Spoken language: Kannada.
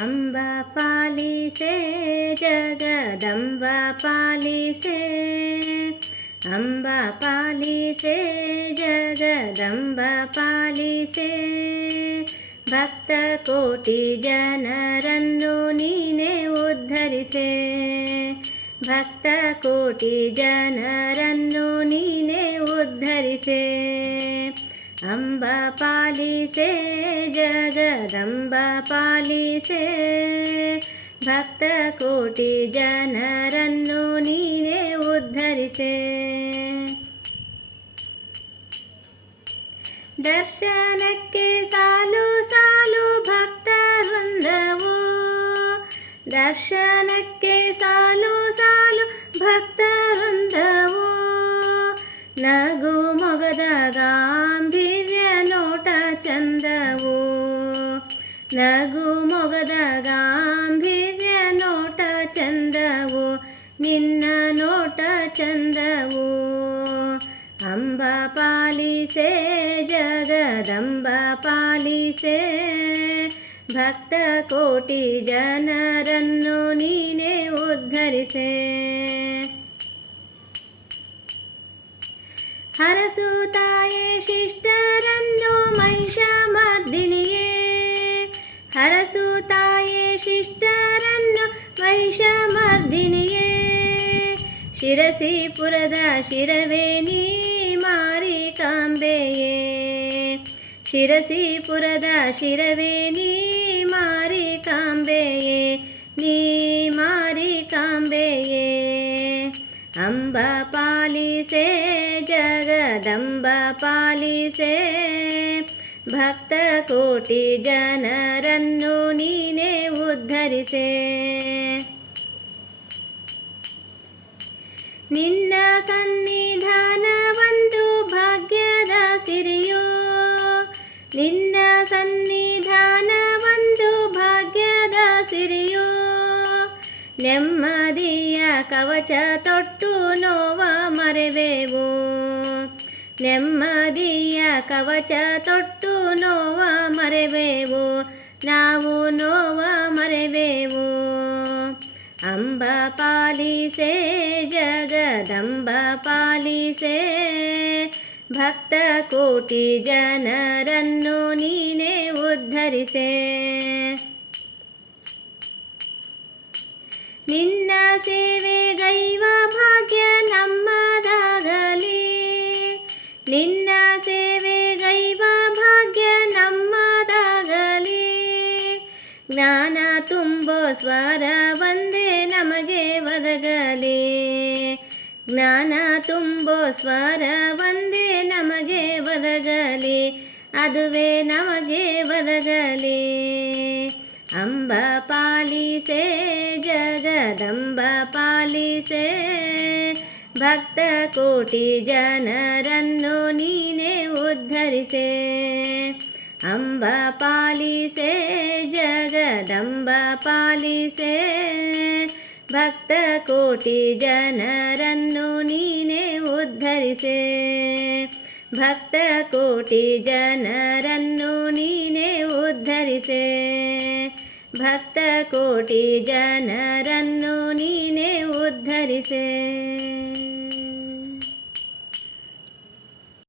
ಅಂಬ ಪಾಲಿಸೆ ಜಗದಂಬ ಪಾಲಿಸೆ. ಅಂಬ ಪಾಲಿಸೆ ಜಗದಂಬ ಪಾಲಿಸೆ. ಭಕ್ತ ಕೋಟಿ ಜನರನ್ನು ನೀನೇ ಉದ್ಧರಿಸೆ. ಭಕ್ತ ಕೋಟಿ ಜನರನ್ನು ನೀನೇ ಉದ್ಧರಿಸೆ. ಅಂಬ ಪಾಲಿಸೆ ಜಗದಂಬ ಪಾಲಿಸೆ. ಭಕ್ತ ಕೋಟಿ ಜನರನ್ನು ನೀನೇ ಉದ್ಧರಿಸೆ. ದರ್ಶನಕ್ಕೆ ಸಾಲು ಸಾಲು ಭಕ್ತ ವೃಂದವು. ದರ್ಶನಕ್ಕೆ ಸಾಲು ಸಾಲು ಭಕ್ತ ವೃಂದವು. ನಗು ನಗು ಮೊಗದ ಗಾಂಭೀರ್ಯ ನೋಟ ಚಂದವು, ನಿನ್ನ ನೋಟ ಚಂದವು. ಅಂಬ ಪಾಲಿಸೆ ಜಗದಂಬ ಪಾಲಿಸೆ, ಭಕ್ತ ಕೋಟಿ ಜನರನ್ನು ನೀನೇ ಉದ್ಧರಿಸೆ. ಹರಸುತ್ತಾಯೇ ಮಹಿಷ ಶಿರಸಿ ಶಿರಸಿಪುರದ ಶಿರವೇ ನೀ ಮಾರಿ ಕಾಂಬೆಯೇ. ಶಿರಸಿಪುರದ ಶಿರವೇ ನೀ ಮಾರಿ ಕಾಂಬೆಯೇ, ನೀ ಮಾರಿ ಕಾಂಬೆಯೇ. ಅಂಬ ಪಾಲಿಸೆ, ಜಗದಂಬ ಪಾಲಿಸೆ, ಭಕ್ತ ಕೋಟಿ ಜನರನ್ನು ನೀನೇ ಉದ್ಧರಿಸೆ. ನಿನ್ನ ಸನ್ನಿಧಾನವಂದು ಭಾಗ್ಯದ ಸಿರಿಯೋ. ನಿನ್ನ ಸನ್ನಿಧಾನವಂದು ಭಾಗ್ಯದ ಸಿರಿಯೋ. ನೆಮ್ಮದಿಯ ಕವಚ ತೊಟ್ಟು ನೋವ ಮರೆವೆವು. ನೆಮ್ಮದಿಯ ಕವಚ ತೊಟ್ಟು ನೋವ ಮರೆವೆವು. ನಾವು ನೋವ ಮರೆವೆವು. ಅಂಬ ಪಾಲಿಸೆ ಜಗದಂಬ ಪಾಲಿಸೆ, ಭಕ್ತ ಕೋಟಿ ಜನರನ್ನು ನೀನೇ ಉದ್ಧರಿಸೆ. ನಿನ್ನ ಸೇವೆ ದೈವ ಭಾಗ್ಯ ನಮ್ಮದಾಗಲಿ. ನಿನ್ನ ಸೇವೆ ದೈವ ಭಾಗ್ಯ ನಮ್ಮದಾಗಲಿ. ಜ್ಞಾನ ತುಂಬೋ ಸ್ವರ ಜ್ಞಾನ ತುಂಬೋ ಸ್ವರ ಒಂದೇ ನಮಗೆ ಒದಗಲಿ, ಅದುವೇ ನಮಗೆ ಒದಗಲಿ. ಅಂಬ ಪಾಲಿಸೆ, ಜಗದಂಬ ಪಾಲಿಸೆ, ಭಕ್ತ ಕೋಟಿ ಜನರನ್ನು ನೀನೇ ಉದ್ಧರಿಸೆ. ಅಂಬ ಪಾಲಿಸೆ, ಜಗದಂಬ ಪಾಲಿಸೆ ಭಕ್ತ ಕೋಟಿ ಜನರನ್ನು ನೀನೇ ಉದ್ಧರಿಸೆ. ಭಕ್ತ ಕೋಟಿ ಜನರನ್ನು ನೀನೇ ಉದ್ಧರಿಸೆ. ಭಕ್ತ ಕೋಟಿ ಜನರನ್ನು ನೀನೇ ಉದ್ಧರಿಸೆ.